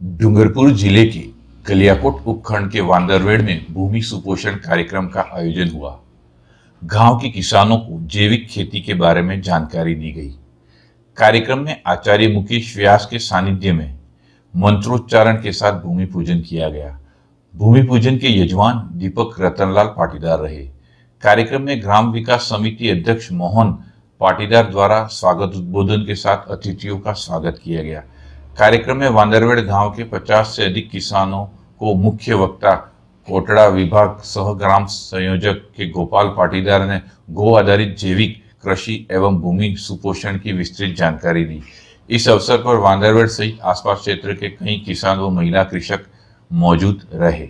डूंगरपुर जिले के कलियाकोट उपखंड के वांदरवेड़ में भूमि सुपोषण कार्यक्रम का आयोजन हुआ। गांव के किसानों को जैविक खेती के बारे में जानकारी दी गई। कार्यक्रम में आचार्य मुकेश व्यास के सानिध्य में मंत्रोच्चारण के साथ भूमि पूजन किया गया। भूमि पूजन के यजमान दीपक रतनलाल पाटीदार रहे। कार्यक्रम में ग्राम विकास समिति अध्यक्ष मोहन पाटीदार द्वारा स्वागत उद्बोधन के साथ अतिथियों का स्वागत किया गया। कार्यक्रम में वांदरवेड़ गांव के 50 से अधिक किसानों को मुख्य वक्ता कोटड़ा विभाग सह ग्राम संयोजक के गोपाल पाटीदार ने गो आधारित जैविक कृषि एवं भूमि सुपोषण की विस्तृत जानकारी दी। इस अवसर पर वांदरवेड़ सहित आसपास क्षेत्र के कई किसान व महिला कृषक मौजूद रहे।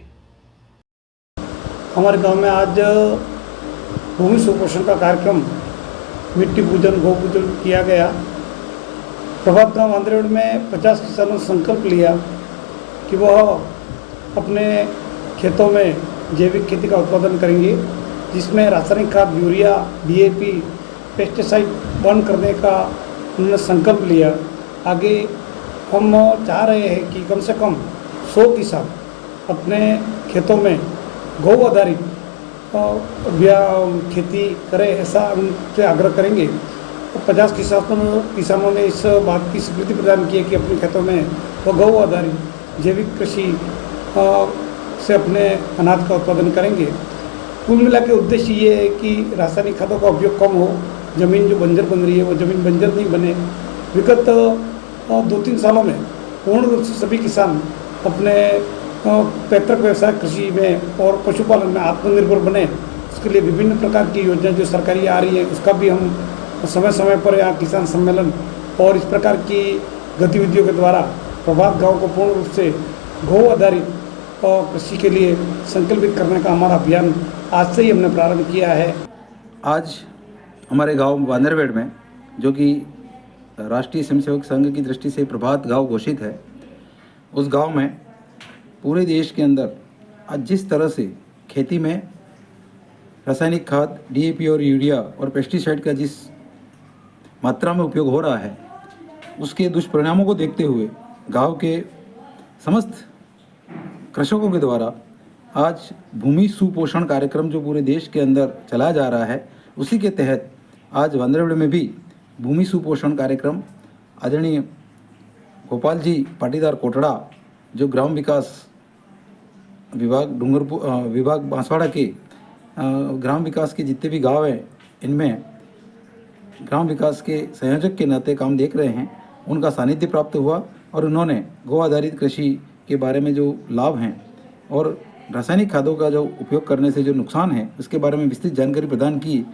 हमारे गांव में आज भूमि सुपोषण का कार्यक्रम मिट्टी पूजन गौ पूजन किया गया। प्रभात गांव वांदरवेड़ में 50 किसानों ने संकल्प लिया कि वह अपने खेतों में जैविक खेती का उत्पादन करेंगे, जिसमें रासायनिक खाद यूरिया, डीएपी, पेस्टिसाइड बंद करने का उन्होंने संकल्प लिया। आगे हम चाह रहे हैं कि कम से कम 100 किसान अपने खेतों में गौ आधारित खेती करें, ऐसा उनसे आग्रह करेंगे। तो 50 किसानों ने इस बात की स्वीकृति प्रदान की है कि अपने खेतों में वो गौ आधारित जैविक कृषि से अपने अनाज का उत्पादन करेंगे। कुल मिला के उद्देश्य ये है कि रासायनिक खादों का उपयोग कम हो, ज़मीन जो बंजर बन रही है वो ज़मीन बंजर नहीं बने। विगत 2-3 सालों में पूर्ण रूप से सभी किसान अपने पैतृक व्यवसाय कृषि में और पशुपालन में आत्मनिर्भर बने। उसके लिए विभिन्न प्रकार की योजना जो सरकारी आ रही है उसका भी हम समय समय पर यहाँ किसान सम्मेलन और इस प्रकार की गतिविधियों के द्वारा प्रभात गांव को पूर्ण रूप से गौ आधारित कृषि के लिए संकल्पित करने का हमारा अभियान आज से ही हमने प्रारंभ किया है। आज हमारे गांव वांदरवेड़ में, जो कि राष्ट्रीय स्वयंसेवक संघ की दृष्टि से प्रभात गांव घोषित है, उस गांव में पूरे देश के अंदर आज जिस तरह से खेती में रासायनिक खाद, डीएपी और यूरिया और पेस्टिसाइड का जिस मात्रा में उपयोग हो रहा है, उसके दुष्परिणामों को देखते हुए गांव के समस्त कृषकों के द्वारा आज भूमि सुपोषण कार्यक्रम जो पूरे देश के अंदर चलाया जा रहा है, उसी के तहत आज वांदरवेड़ में भी भूमि सुपोषण कार्यक्रम आदरणीय गोपाल जी पाटीदार कोटड़ा, जो ग्राम विकास विभाग डूंगरपुर विभाग बांसवाड़ा के ग्राम विकास के जितने भी गांव हैं, इनमें ग्राम विकास के संयोजक के नाते काम देख रहे हैं, उनका सानिध्य प्राप्त हुआ और उन्होंने गो आधारित कृषि के बारे में जो लाभ हैं और रासायनिक खादों का जो उपयोग करने से जो नुकसान है उसके बारे में विस्तृत जानकारी प्रदान की।